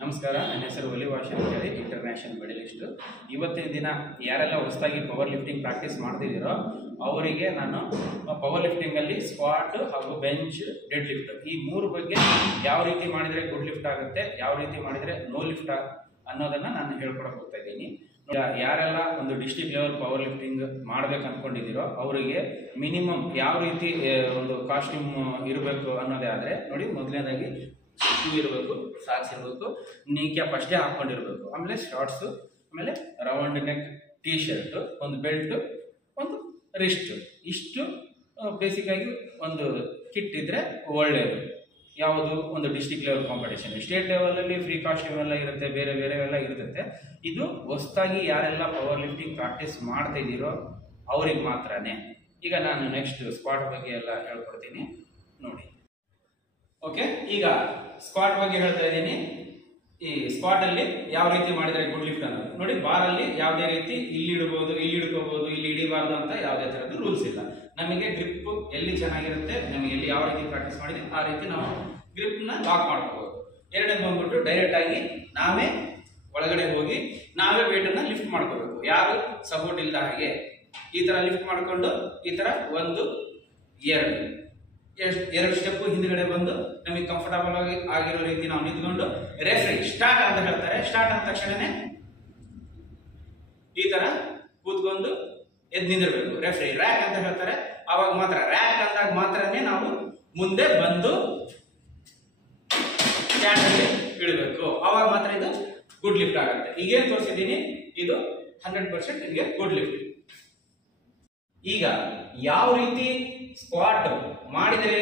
ನಮಸ್ಕಾರ, ನನ್ನ ಹೆಸರು ಒಲಿ ಭಾಷೆ ಅಂತೇಳಿ, ಇಂಟರ್ನ್ಯಾಷನಲ್ ಮೆಡಲಿಸ್ಟ್. ಇವತ್ತಿನ ದಿನ ಯಾರೆಲ್ಲ ಹೊಸದಾಗಿ ಪವರ್ ಲಿಫ್ಟಿಂಗ್ ಪ್ರಾಕ್ಟೀಸ್ ಮಾಡ್ತಿದ್ದೀರೋ ಅವರಿಗೆ ನಾನು ಪವರ್ ಲಿಫ್ಟಿಂಗಲ್ಲಿ ಸ್ಕ್ವಾಟ್ ಹಾಗೂ ಬೆಂಚ್, ಡೆಡ್ ಲಿಫ್ಟ್ ಈ ಮೂರು ಬಗ್ಗೆ ಯಾವ ರೀತಿ ಮಾಡಿದರೆ ಗುಡ್ ಲಿಫ್ಟ್ ಆಗುತ್ತೆ, ಯಾವ ರೀತಿ ಮಾಡಿದರೆ ನೋ ಲಿಫ್ಟ್ ಅನ್ನೋದನ್ನು ನಾನು ಹೇಳ್ಕೊಡಕ್ಕೆ ಹೋಗ್ತಾ ಇದ್ದೀನಿ. ಯಾರೆಲ್ಲ ಒಂದು ಡಿಸ್ಟ್ರಿಕ್ಟ್ ಲೆವೆಲ್ ಪವರ್ ಲಿಫ್ಟಿಂಗ್ ಮಾಡ್ಬೇಕು ಅಂದ್ಕೊಂಡಿದ್ದೀರೋ ಅವರಿಗೆ ಮಿನಿಮಮ್ ಯಾವ ರೀತಿ ಒಂದು ಕಾಸ್ಟ್ಯೂಮ್ ಇರಬೇಕು ಅನ್ನೋದೇ ಆದರೆ ನೋಡಿ, ಮೊದಲನೇದಾಗಿ ಶೂ ಇರಬೇಕು, ಸಾಕ್ಸ್ ಇರಬೇಕು, ನೀ ಕ್ಯಾಪ್ ಅಷ್ಟೇ ಹಾಕ್ಕೊಂಡಿರ್ಬೇಕು, ಆಮೇಲೆ ಶಾರ್ಟ್ಸು, ಆಮೇಲೆ ರೌಂಡ್ ನೆಕ್ ಟೀ ಶರ್ಟ್, ಒಂದು ಬೆಲ್ಟ್, ಒಂದು ರಿಸ್ಟ್. ಇಷ್ಟು ಬೇಸಿಕ್ ಆಗಿ ಒಂದು ಕಿಟ್ ಇದ್ರೆ ಒಳ್ಳೆಯದು. ಯಾವುದು ಒಂದು ಡಿಸ್ಟ್ರಿಕ್ಟ್ ಲೆವೆಲ್ ಕಾಂಪಿಟೇಷನ್, ಸ್ಟೇಟ್ ಲೆವೆಲಲ್ಲಿ ಫ್ರೀ ಕಾಸ್ಟ್ಯೂಮ್ ಎಲ್ಲ ಇರುತ್ತೆ, ಬೇರೆ ಬೇರೆ ಎಲ್ಲ ಇರುತ್ತೆ. ಇದು ಹೊಸದಾಗಿ ಯಾರೆಲ್ಲ ಪವರ್ ಲಿಫ್ಟಿಂಗ್ ಪ್ರಾಕ್ಟೀಸ್ ಮಾಡ್ತಾ ಇದ್ದೀರೋ ಅವ್ರಿಗೆ ಮಾತ್ರನೇ. ಈಗ ನಾನು ನೆಕ್ಸ್ಟ್ ಸ್ಕ್ವಾಟ್ ಬಗ್ಗೆ ಎಲ್ಲ ಹೇಳ್ಕೊಡ್ತೀನಿ ನೋಡಿ. ಓಕೆ, ಈಗ ಸ್ಕ್ವಾಟ್ ಬಗ್ಗೆ ಹೇಳ್ತಾ ಇದ್ದೀನಿ. ಈ ಸ್ಕ್ವಾಟ್ ಅಲ್ಲಿ ಯಾವ ರೀತಿ ಮಾಡಿದರೆ ಗುಡ್ ಲಿಫ್ಟ್ ಅನ್ನೋದು ನೋಡಿ. ಬಾರಲ್ಲಿ ಯಾವುದೇ ರೀತಿ ಇಲ್ಲಿ ಇಡಬಹುದು, ಇಲ್ಲಿ ಹಿಡ್ಕೋಬಹುದು, ಇಲ್ಲಿ ಹಿಡಿಬಾರ್ದು ಅಂತ ಯಾವುದೇ ತರದ್ದು ರೂಲ್ಸ್ ಇಲ್ಲ. ನಮಗೆ ಗ್ರಿಪ್ ಎಲ್ಲಿ ಚೆನ್ನಾಗಿರುತ್ತೆ, ನಮಗೆ ಎಲ್ಲಿ ಯಾವ ರೀತಿ ಪ್ರಾಕ್ಟೀಸ್ ಮಾಡಿದ್ರೆ ಆ ರೀತಿ ನಾವು ಗ್ರಿಪ್ ನ ಲಾಕ್ ಮಾಡ್ಕೋಬಹುದು. ಎರಡನೇ ಬಂದ್ಬಿಟ್ಟು ಡೈರೆಕ್ಟ್ ಆಗಿ ನಾವೇ ಒಳಗಡೆ ಹೋಗಿ ನಾವೇ ವೇಟ್ ಅನ್ನ ಲಿಫ್ಟ್ ಮಾಡ್ಕೋಬೇಕು, ಯಾರು ಸಪೋರ್ಟ್ ಇಲ್ಲದ ಹಾಗೆ. ಈ ತರ ಲಿಫ್ಟ್ ಮಾಡ್ಕೊಂಡು ಈ ತರ 1 2 ಸ್ಟೆಪ್ ಹಿಂದ್ಗಡೆ ಬಂದು ನಮಗೆ ಕಂಫರ್ಟಬಲ್ ಆಗಿರೋ ರೀತಿ ನಾವು ನಿಂತ್ಕೊಂಡು ರೆಫ್ರಿ ಸ್ಟಾರ್ಟ್ ಅಂತ ಹೇಳ್ತಾರೆ. ಸ್ಟಾರ್ಟ್ ಅಂದ ತಕ್ಷಣನೇ ಈ ತರ ಕೂತ್ಕೊಂಡು ಎದ್ದು ನಿಂದಿರ್ಬೇಕು. ರೆಫ್ರಿ ರ್ಯಾಕ್ ಅಂತ ಹೇಳ್ತಾರೆ, ಅವಾಗ ಮಾತ್ರ ರ್ಯಾಕ್ ಅಂದಾಗ ಮಾತ್ರನೇ ನಾವು ಮುಂದೆ ಬಂದು ಸ್ಟ್ಯಾಂಡ್ ಅಲ್ಲಿ ಇಡಬೇಕು. ಅವಾಗ ಮಾತ್ರ ಇದು ಗುಡ್ ಲಿಫ್ಟ್ ಆಗುತ್ತೆ. ಈಗೇನು ತೋರಿಸಿದ್ದೀನಿ ಇದು 100% ನಿಮಗೆ ಗುಡ್ ಲಿಫ್ಟ್. ಈಗ ಯಾವ ರೀತಿ ಸ್ಕ್ವಾಟ್ ಮಾಡಿದರೆ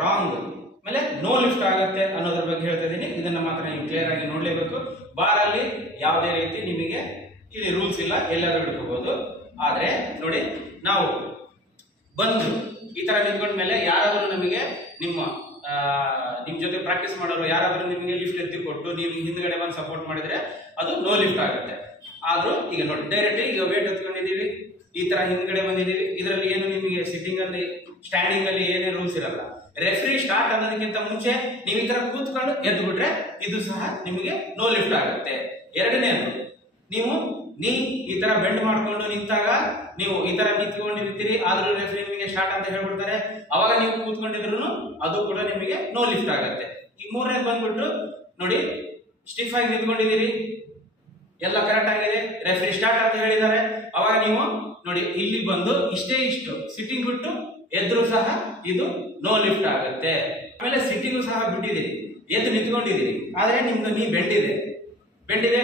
ರಾಂಗ್ ಆಮೇಲೆ ನೋ ಲಿಫ್ಟ್ ಆಗುತ್ತೆ ಅನ್ನೋದ್ರ ಬಗ್ಗೆ ಹೇಳ್ತಾ ಇದ್ದೀನಿ. ಇದನ್ನ ಮಾತ್ರ ನೀವು ಕ್ಲಿಯರ್ ಆಗಿ ನೋಡ್ಲೇಬೇಕು. ಬಾರಲ್ಲಿ ಯಾವುದೇ ರೀತಿ ನಿಮಗೆ ಇಲ್ಲಿ ರೂಲ್ಸ್ ಇಲ್ಲ, ಎಲ್ಲಾದ್ರೂ ಹಿಡ್ಕೋಬಹುದು. ಆದ್ರೆ ನೋಡಿ, ನಾವು ಬಂದು ಈ ತರ ನಿಂತ್ಕೊಂಡ ಮೇಲೆ ಯಾರಾದ್ರೂ ನಮಗೆ ನಿಮ್ ಜೊತೆ ಪ್ರಾಕ್ಟೀಸ್ ಮಾಡೋರು ಯಾರಾದ್ರೂ ನಿಮಗೆ ಲಿಫ್ಟ್ ಎತ್ತಿ ಕೊಟ್ಟು ನೀವು ಹಿಂದ್ಗಡೆ ಬಂದು ಸಪೋರ್ಟ್ ಮಾಡಿದ್ರೆ ಅದು ನೋ ಲಿಫ್ಟ್ ಆಗುತ್ತೆ. ಆದ್ರೂ ಈಗ ನೋಡಿ, ಡೈರೆಕ್ಟ್ ಈಗ ವೇಟ್ ಎತ್ಕೊಂಡಿದೀವಿ, ಈ ತರ ಹಿಂದ್ಗಡೆ ಬಂದಿದ್ದೀವಿ. ಇದರಲ್ಲಿ ಏನು ನಿಮಗೆ ಸಿಟ್ಟಿಂಗ್ ಅಲ್ಲಿ ಸ್ಟ್ಯಾಂಡಿಂಗ್ ಅಲ್ಲಿ ಏನೇ ರೂಲ್ಸ್ ಇರಲ್ಲ. ರೆಫ್ರಿ ಸ್ಟಾರ್ಟ್ ಅನ್ನೋದಕ್ಕಿಂತ ಮುಂಚೆ ನೀವು ಈ ತರ ಕೂತ್ಕೊಂಡು ಎದ್ದು ಬಿಟ್ರೆ ಇದು ಸಹ ನಿಮಗೆ ನೋ ಲಿಫ್ಟ್ ಆಗುತ್ತೆ. ಎರಡನೇದು, ನೀವು ಈ ತರ ಬೆಂಡ್ ಮಾಡ್ಕೊಂಡು ನಿಂತಾಗ ನೀವು ಈ ತರ ನಿಂತ್ಕೊಂಡಿರ್ತೀರಿ, ಆದ್ರೂ ರೆಫ್ರಿ ನಿಮಗೆ ಸ್ಟಾರ್ಟ್ ಅಂತ ಹೇಳ್ಬಿಡ್ತಾರೆ, ಅವಾಗ ನೀವು ಕೂತ್ಕೊಂಡಿದ್ರು ಅದು ಕೂಡ ನಿಮಗೆ ನೋ ಲಿಫ್ಟ್ ಆಗುತ್ತೆ. ಈ ಮೂರನೇ ಬಂದ್ಬಿಟ್ಟು ನೋಡಿ, ಸ್ಟಿಫ್ ಆಗಿ ನಿಂತ್ಕೊಂಡಿದ್ದೀರಿ, ಎಲ್ಲ ಕರೆಕ್ಟ್ ಆಗಿದೆ, ರೆಫ್ರಿ ಸ್ಟಾರ್ಟ್ ಅಂತ ಹೇಳಿದ್ದಾರೆ, ಅವಾಗ ನೀವು ನೋಡಿ ಇಲ್ಲಿ ಬಂದು ಇಷ್ಟು ಸಿಟ್ಟಿಂಗ್ ಬಿಟ್ಟು ಎದ್ರು ಸಹ ಇದು ನೋ ಲಿಫ್ಟ್ ಆಗುತ್ತೆ. ಆಮೇಲೆ ಸಿಟ್ಟಿಂಗು ಸಹ ಬಿಟ್ಟಿದ್ದೀರಿ, ಎದ್ದು ನಿಂತ್ಕೊಂಡಿದ್ದೀರಿ, ಆದ್ರೆ ನಿಮ್ದು ನೀ ಬೆಂಡಿದೆ,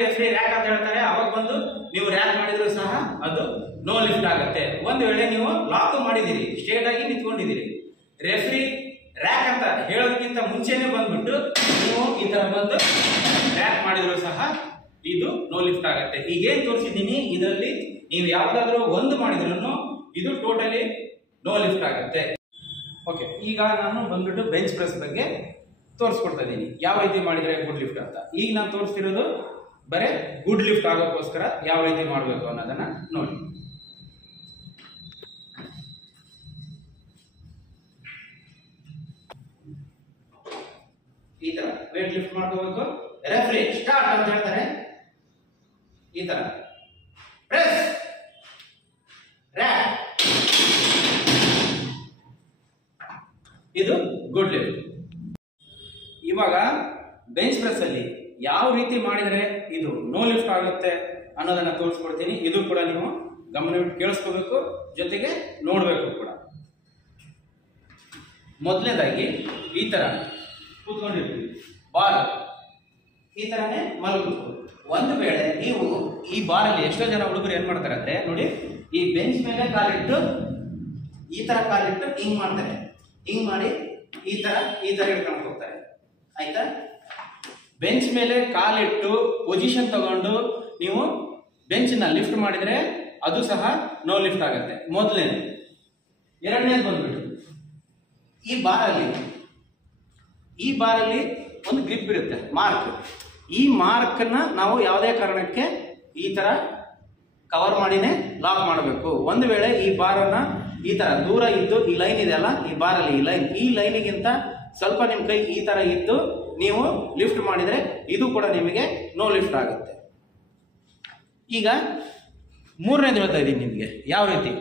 ರೆಫ್ರಿ ರ್ಯಾಕ್ ಅಂತ ಹೇಳ್ತಾರೆ, ಅವಾಗ ಬಂದು ನೀವು ರ್ಯಾಕ್ ಮಾಡಿದ್ರು ಸಹ ಅದು ನೋ ಲಿಫ್ಟ್ ಆಗುತ್ತೆ. ಒಂದ್ ವೇಳೆ ನೀವು ಲಾಕ್ ಮಾಡಿದಿರಿ, ಸ್ಟ್ರೇಟ್ ಆಗಿ ನಿಂತ್ಕೊಂಡಿದ್ದೀರಿ, ರೆಫ್ರಿ ರ್ಯಾಕ್ ಅಂತ ಹೇಳೋದಕ್ಕಿಂತ ಮುಂಚೆನೆ ಬಂದ್ಬಿಟ್ಟು ನೀವು ಈ ತರ ಬಂದು ರ್ಯಾಕ್ ಮಾಡಿದ್ರು ಸಹ ಇದು ನೋ ಲಿಫ್ಟ್ ಆಗುತ್ತೆ. ಈಗೇನ್ ತೋರಿಸಿದ್ದೀನಿ ಇದರಲ್ಲಿ ನೀವು ಯಾವ್ದಾದ್ರು ಒಂದು ಮಾಡಿದ್ರು ಇದು ಟೋಟಲಿ ನೋ ಲಿಫ್ಟ್ ಆಗುತ್ತೆ. ಓಕೆ, ಈಗ ನಾನು ಬಂದ್ಬಿಟ್ಟು ಬೆಂಚ್ ಪ್ರೆಸ್ ಬಗ್ಗೆ ತೋರಿಸ್ಕೊಡ್ತಾ ಇದ್ದೀನಿ, ಯಾವ ರೀತಿ ಮಾಡಿದ್ರೆ ಗುಡ್ ಲಿಫ್ಟ್ ಅಂತ. ಈಗ ನಾನು ತೋರಿಸ್ತಿರೋದು ಬರೇ ಗುಡ್ ಲಿಫ್ಟ್ ಆಗೋಕ್ಕೋಸ್ಕರ ಯಾವ ರೀತಿ ಮಾಡಬೇಕು ಅನ್ನೋದನ್ನ ನೋಡಿ. ಈ ತರ ವೇಟ್ ಲಿಫ್ಟ್ ಮಾಡ್ಕೋಬೇಕು. ರೆಫ್ರಿ ಸ್ಟಾರ್ಟ್ ಅಂತ ಹೇಳ್ತಾರೆ, ಈ ತರ ಪ್ರೆಸ್ ರ್ಯಾಕ್, ಇದು ಗುಡ್ ಲಿಫ್ಟ್. ಇವಾಗ ಬೆಂಚ್ ಪ್ರೆಸ್ ಅಲ್ಲಿ ಯಾವ ರೀತಿ ಮಾಡಿದ್ರೆ ಇದು ನೋ ಲಿಫ್ಟ್ ಆಗುತ್ತೆ ಅನ್ನೋದನ್ನ ತೋರಿಸ್ಕೊಡ್ತೀನಿ. ಇದು ಕೂಡ ನೀವು ಗಮನವಿಟ್ಟು ಕೇಳಿಸ್ಕೋಬೇಕು, ಜೊತೆಗೆ ನೋಡ್ಬೇಕು ಕೂಡ. ಮೊದಲನೇದಾಗಿ ಈ ತರ ಕೂತ್ಕೊಂಡಿರ್ತೀವಿ, ಬಾರ್ ಈ ತರನೇ ಮಲಗಬೇಕು. ಒಂದು ವೇಳೆ ನೀವು ಈ ಬಾರಲ್ಲಿ ಎಷ್ಟೋ ಜನ ಹುಡುಗರು ಏನ್ ಮಾಡ್ತಾರೆ ಅಂದ್ರೆ ನೋಡಿ, ಈ ಬೆಂಚ್ ಮೇಲೆ ಕಾಲಿಟ್ಟು ಈ ತರ ಕಾಲಿಟ್ಟು ಹಿಂಗ್ ಮಾಡ್ತಾರೆ, ಹಿಂಗ್ ಮಾಡಿ ಈ ತರ ಹಿಡ್ಕೊಂಡು ಹೋಗ್ತಾರೆ. ಆಯ್ತಾ? ಬೆಂಚ್ ಮೇಲೆ ಕಾಲಿಟ್ಟು ಪೊಸಿಷನ್ ತಗೊಂಡು ನೀವು ಬೆಂಚ್ ನ ಲಿಫ್ಟ್ ಮಾಡಿದ್ರೆ ಅದು ಸಹ ನೋ ಲಿಫ್ಟ್ ಆಗುತ್ತೆ. ಮೊದಲನೇದು. ಎರಡನೇದು ಬಂದ್ಬಿಟ್ಟು ಈ ಬಾರಲ್ಲಿ ಒಂದು ಗ್ರಿಪ್ ಇರುತ್ತೆ, ಮಾರ್ಕ್. ಈ ಮಾರ್ಕ್ ನ ನಾವು ಯಾವುದೇ ಕಾರಣಕ್ಕೆ ಈ ತರ ಕವರ್ ಮಾಡಿನೇ ಲಾಕ್ ಮಾಡಬೇಕು. ಒಂದು ವೇಳೆ ಈ ಬಾರನ್ನ ಈ ತರ ದೂರ ಇದ್ದು ಈ ಲೈನ್ ಇದೆ ಅಲ್ಲ, ಈ ಬಾರಲ್ಲಿ ಈ ಲೈನಿಗಿಂತ ಸ್ವಲ್ಪ ನಿಮ್ ಕೈ ಈ ತರ ಇದ್ದು ನೀವು ಲಿಫ್ಟ್ ಮಾಡಿದರೆ ಇದು ಕೂಡ ನಿಮಗೆ ನೋ ಲಿಫ್ಟ್ ಆಗುತ್ತೆ. ಈಗ ಮೂರನೇದು ಹೇಳ್ತಾ ಇದ್ದೀನಿ ನಿಮಗೆ ಯಾವ ರೀತಿ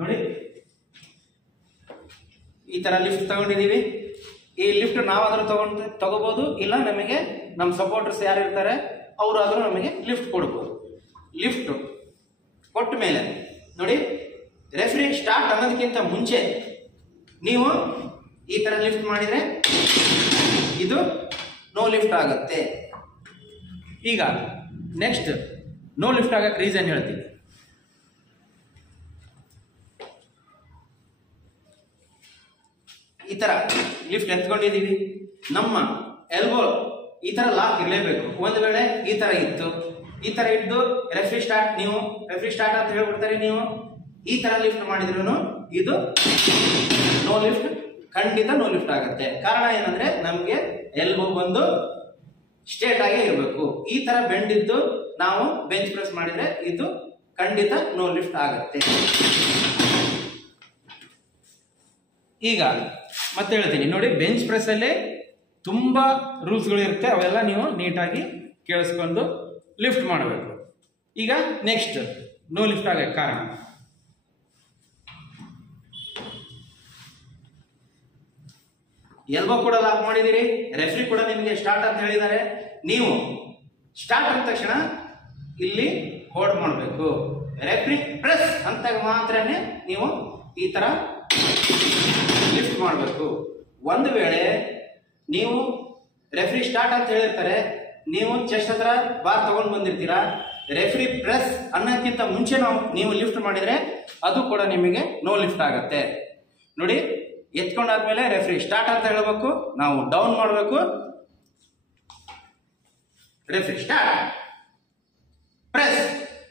ನೋಡಿ. ಈ ತರ ಲಿಫ್ಟ್ ತಗೊಂಡಿದ್ದೀವಿ. ಈ ಲಿಫ್ಟ್ ನಾವಾದ್ರೂ ತಗೋಬಹುದು, ಇಲ್ಲ ನಮಗೆ ನಮ್ಮ ಸಪೋರ್ಟರ್ಸ್ ಯಾರು ಇರ್ತಾರೆ ಅವರಾದ್ರೂ ನಮಗೆ ಲಿಫ್ಟ್ ಕೊಡ್ಬೋದು. ಲಿಫ್ಟ್ ಕೊಟ್ಟ ಮೇಲೆ ನೋಡಿ, ರೆಫ್ರಿ ಸ್ಟಾರ್ಟ್ ಅನ್ನೋದಕ್ಕಿಂತ ಮುಂಚೆ ನೀವು ಈ ತರ ಲಿಫ್ಟ್ ಮಾಡಿದ್ರೆ ಇದು ನೋ ಲಿಫ್ಟ್ ಆಗುತ್ತೆ. ಈಗ ನೆಕ್ಸ್ಟ್ ನೋ ಲಿಫ್ಟ್ ಆಗಕ್ಕೆ ರೀಸನ್ ಹೇಳ್ತೀನಿ. ಈ ತರ ಲಿಫ್ಟ್ ಎತ್ಕೊಂಡಿದೀವಿ, ನಮ್ಮ ಎಲ್ಬೋ ಈ ತರ ಲಾಕ್ ಇರಲೇಬೇಕು. ಒಂದು ವೇಳೆ ಈ ತರ ಇತ್ತು, ಈ ತರ ಇದ್ದು ರೆಫ್ರಿ ಸ್ಟಾರ್ಟ್ ಅಂತ ಹೇಳ್ಬಿಡ್ತಾರೆ, ನೀವು ಈ ತರ ಲಿಫ್ಟ್ ಮಾಡಿದ್ರು ಇದು ನೋ ಲಿಫ್ಟ್, ಖಂಡಿತ ನೋ ಲಿಫ್ಟ್ ಆಗುತ್ತೆ. ಕಾರಣ ಏನಂದ್ರೆ ನಮ್ಗೆ ಎಲ್ಬೋ ಬಂದು ಸ್ಟ್ರೇಟ್ ಆಗಿ ಇರಬೇಕು. ಈ ತರ ಬೆಂಡ್ ಇದ್ದು ನಾವು ಬೆಂಚ್ ಪ್ರೆಸ್ ಮಾಡಿದ್ರೆ ಇದು ಖಂಡಿತ ನೋ ಲಿಫ್ಟ್ ಆಗುತ್ತೆ. ಈಗ ಮತ್ತೆ ಹೇಳ್ತೀನಿ ನೋಡಿ, ಬೆಂಚ್ ಪ್ರೆಸ್ ಅಲ್ಲಿ ತುಂಬಾ ರೂಲ್ಸ್ಗಳು ಇರುತ್ತೆ, ಅವೆಲ್ಲ ನೀವು ನೀಟಾಗಿ ಕೇಳಿಸ್ಕೊಂಡು ಲಿಫ್ಟ್ ಮಾಡಬೇಕು. ಈಗ ನೆಕ್ಸ್ಟ್ ನೋ ಲಿಫ್ಟ್ ಆಗಕ್ಕೆ ಕಾರಣ ಎಲ್ಬೋ ಕೂಡ ಲಾಕ್ ಮಾಡಿದಿರಿ, ರೆಫ್ರಿ ಕೂಡ ನಿಮಗೆ ಸ್ಟಾರ್ಟ್ ಅಂತ ಹೇಳಿದ್ದಾರೆ. ನೀವು ಸ್ಟಾರ್ಟ್ ಅಂದ ತಕ್ಷಣ ಇಲ್ಲಿ ಹೋಲ್ಡ್ ಮಾಡಬೇಕು. ರೆಫ್ರಿ ಪ್ರೆಸ್ ಅಂತ ಮಾತ್ರನೇ ನೀವು ಈ ತರ ಲಿಫ್ಟ್ ಮಾಡಬೇಕು. ಒಂದು ವೇಳೆ ನೀವು ರೆಫ್ರಿ ಸ್ಟಾರ್ಟ್ ಅಂತ ಹೇಳಿರ್ತಾರೆ, ನೀವು ಚೆಸ್ಟ್ ಹತ್ರ ಬಾರ್ ತಗೊಂಡು ಬಂದಿರ್ತೀರಾ, ರೆಫ್ರಿ ಪ್ರೆಸ್ ಅನ್ನೋಕ್ಕಿಂತ ಮುಂಚೆ ನೀವು ಲಿಫ್ಟ್ ಮಾಡಿದ್ರೆ ಅದು ಕೂಡ ನಿಮಗೆ ನೋ ಲಿಫ್ಟ್ ಆಗುತ್ತೆ. ನೋಡಿ, ಎತ್ಕೊಂಡಾದ್ಮೇಲೆ ರೆಫ್ರಿ ಸ್ಟಾರ್ಟ್ ಅಂತ ಹೇಳಬೇಕು, ನಾವು ಡೌನ್ ಮಾಡಬೇಕು, ರೆಫ್ರಿ ಸ್ಟಾರ್ಟ್ ಪ್ರೆಸ್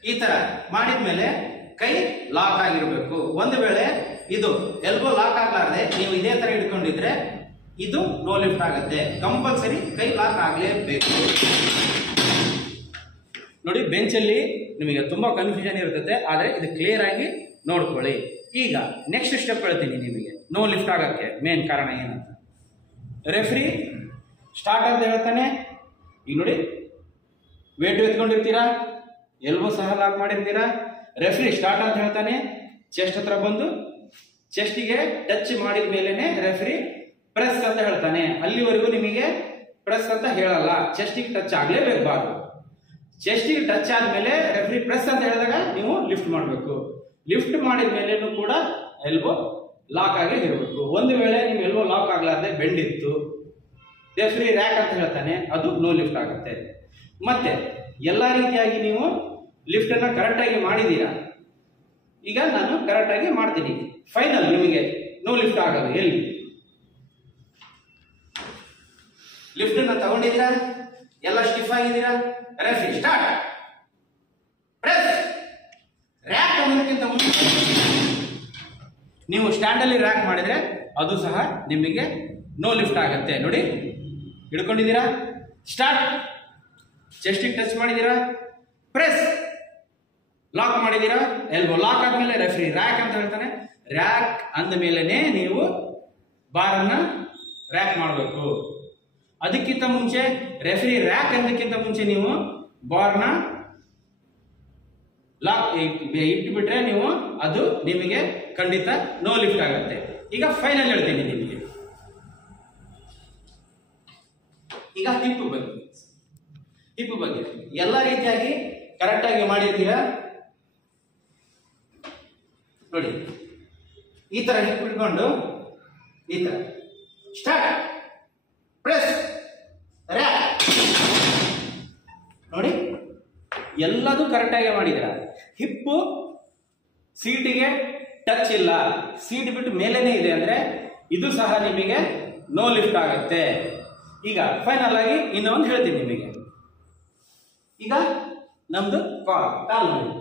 ಈ ತರ ಮಾಡಿದ್ಮೇಲೆ ಕೈ ಲಾಕ್ ಆಗಿರಬೇಕು. ಒಂದು ವೇಳೆ ಇದು ಎಲ್ಬೋ ಲಾಕ್ ಆಗ್ಲಾರ್ದೆ ನೀವು ಇದೇ ತರ ಹಿಡ್ಕೊಂಡಿದ್ರೆ ಇದು ನೋ ಲಿಫ್ಟ್ ಆಗುತ್ತೆ. ಕಂಪಲ್ಸರಿ ಕೈ ಲಾಕ್ ಆಗಲೇಬೇಕು. ನೋಡಿ, ಬೆಂಚಲ್ಲಿ ನಿಮಗೆ ತುಂಬಾ ಕನ್ಫ್ಯೂಷನ್ ಇರ್ತದೆ, ಆದ್ರೆ ಇದು ಕ್ಲಿಯರ್ ಆಗಿ ನೋಡ್ಕೊಳ್ಳಿ. ಈಗ ನೆಕ್ಸ್ಟ್ ಸ್ಟೆಪ್ ಹೇಳ್ತೀನಿ ನಿಮಗೆ ನೋ ಲಿಫ್ಟ್ ಆಗಕ್ಕೆ ಮೇನ್ ಕಾರಣ ಏನಂತ. ರೆಫ್ರಿ ಸ್ಟಾರ್ಟ್ ಅಂತ ಹೇಳ್ತಾನೆ. ಈಗ ನೋಡಿ, ವೇಟ್ ಎತ್ಕೊಂಡಿರ್ತೀರಾ, ಎಲ್ಬೋ ಸಹ ಲಾಕ್ ಮಾಡಿರ್ತೀರಾ, ರೆಫ್ರಿ ಸ್ಟಾರ್ಟ್ ಅಂತ ಹೇಳ್ತಾನೆ, ಚೆಸ್ಟ್ ಹತ್ರ ಬಂದು ಚೆಸ್ಟಿಗೆ ಟಚ್ ಮಾಡಿದ ಮೇಲೆನೆ ರೆಫ್ರಿ ಪ್ರೆಸ್ ಅಂತ ಹೇಳ್ತಾನೆ. ಅಲ್ಲಿವರೆಗೂ ನಿಮಗೆ ಪ್ರೆಸ್ ಅಂತ ಹೇಳಲ್ಲ, ಚೆಸ್ಟಿಗೆ ಟಚ್ ಆಗ್ಲೇಬೇಕು. ಚೆಸ್ಟಿಗೆ ಟಚ್ ಆದ್ಮೇಲೆ ರೆಫ್ರಿ ಪ್ರೆಸ್ ಅಂತ ಹೇಳಿದಾಗ ನೀವು ಲಿಫ್ಟ್ ಮಾಡಬೇಕು. ಲಿಫ್ಟ್ ಮಾಡಿದ ಮೇಲೇನು ಕೂಡ ಎಲ್ಬೋ ಲಾಕ್ ಆಗಿ ಇರಬೇಕು. ಒಂದು ವೇಳೆ ನೀವು ಎಲ್ಬೋ ಲಾಕ್ ಆಗ್ಲಾರ್ದೆ ಬೆಂಡ್ ಇತ್ತು, ರೆಫ್ರಿ ರ್ಯಾಕ್ ಅಂತ ಹೇಳ್ತಾನೆ, ಅದು ನೋ ಲಿಫ್ಟ್ ಆಗುತ್ತೆ. ಮತ್ತೆ ಎಲ್ಲಾ ರೀತಿಯಾಗಿ ನೀವು ಲಿಫ್ಟ್ ಅನ್ನ ಕರೆಕ್ಟ್ ಆಗಿ ಮಾಡಿದೀರಾ. ಈಗ ನಾನು ಕರೆಕ್ಟ್ ಆಗಿ ಮಾಡ್ತೀನಿ. ಫೈನಲ್ ನಿಮಗೆ ನೋ ಲಿಫ್ಟ್ ಆಗೋದು ಎಲ್ಲಿ? ಲಿಫ್ಟ್ ಅನ್ನ ತಗೊಂಡಿದ್ದೀರಾ, ಎಲ್ಲ ಸ್ಟಿಫ್ ಆಗಿದ್ದೀರಾ, ರೆಫ್ರಿ ಸ್ಟಾರ್ಟ್ ಪ್ರೆಸ್ ರ್ಯಾಕ್ ಅನ್ನೋದಕ್ಕಿಂತ ಮುಂಚೆ ನೀವು ಸ್ಟ್ಯಾಂಡ್ ಅಲ್ಲಿ ರ್ಯಾಕ್ ಮಾಡಿದ್ರೆ ಅದು ಸಹ ನಿಮಗೆ ನೋ ಲಿಫ್ಟ್ ಆಗುತ್ತೆ. ನೋಡಿ, ಹಿಡ್ಕೊಂಡಿದ್ದೀರಾ, ಸ್ಟಾರ್ಟ್, ಚೆಸ್ಟಿಗೆ ಟಚ್ ಮಾಡಿದ್ದೀರಾ, ಪ್ರೆಸ್ ಲಾಕ್ ಮಾಡಿದ್ದೀರಾ, ಎಲ್ಬೋ ಲಾಕ್ ಆದ್ಮೇಲೆ ರೆಫ್ರಿ ರ್ಯಾಕ್ ಅಂತ ಹೇಳ್ತಾನೆ, ರ್ಯಾಕ್ ಅಂದ ಮೇಲೆನೆ ನೀವು ಬಾರ್ ಅನ್ನ ರ್ಯಾಕ್ ಮಾಡಬೇಕು. ಅದಕ್ಕಿಂತ ಮುಂಚೆ ರೆಫ್ರಿ ರ್ಯಾಕ್ ಅನ್ನೋದಕ್ಕಿಂತ ಮುಂಚೆ ನೀವು ಬಾರ್ನ ಲಾಕ್ ಇಟ್ಬಿಟ್ರೆ ನೀವು ಅದು ನಿಮಗೆ ಖಂಡಿತ ನೋ ಲಿಫ್ಟ್ ಆಗುತ್ತೆ. ಈಗ ಫೈನಲ್ ಹೇಳ್ತೀನಿ ನಿಮಗೆ. ಈಗ ಹಿಪ್ ಬಗ್ಗೆ ಎಲ್ಲ ರೀತಿಯಾಗಿ ಕರೆಕ್ಟ್ ಆಗಿ ಮಾಡಿರ್ತೀರಾ. ನೋಡಿ, ಈ ತರ ಹಿಪ್ ಇಟ್ಕೊಂಡು ಈ ತರ ಸ್ಟಾರ್ಟ್ ಪ್ರೆಸ್ ರ್ಯಾಕ್. ನೋಡಿ, ಎಲ್ಲದೂ ಕರೆಕ್ಟ್ ಆಗಿ ಮಾಡಿದಿರ. ಹಿಪ್ಪು ಸೀಟಿಗೆ ಟಚ್ ಇಲ್ಲ, ಸೀಟ್ ಬಿಟ್ಟು ಮೇಲೇನೆ ಇದೆ ಅಂದ್ರೆ ಇದು ಸಹ ನಿಮಗೆ ನೋ ಲಿಫ್ಟ್ ಆಗುತ್ತೆ. ಈಗ ಫೈನಲ್ ಆಗಿ ಇನ್ನೊಂದು ಹೇಳ್ತೀನಿ ನಿಮಗೆ. ಈಗ ನಮ್ದು ಕಾಲ್ ನೋಡಿ,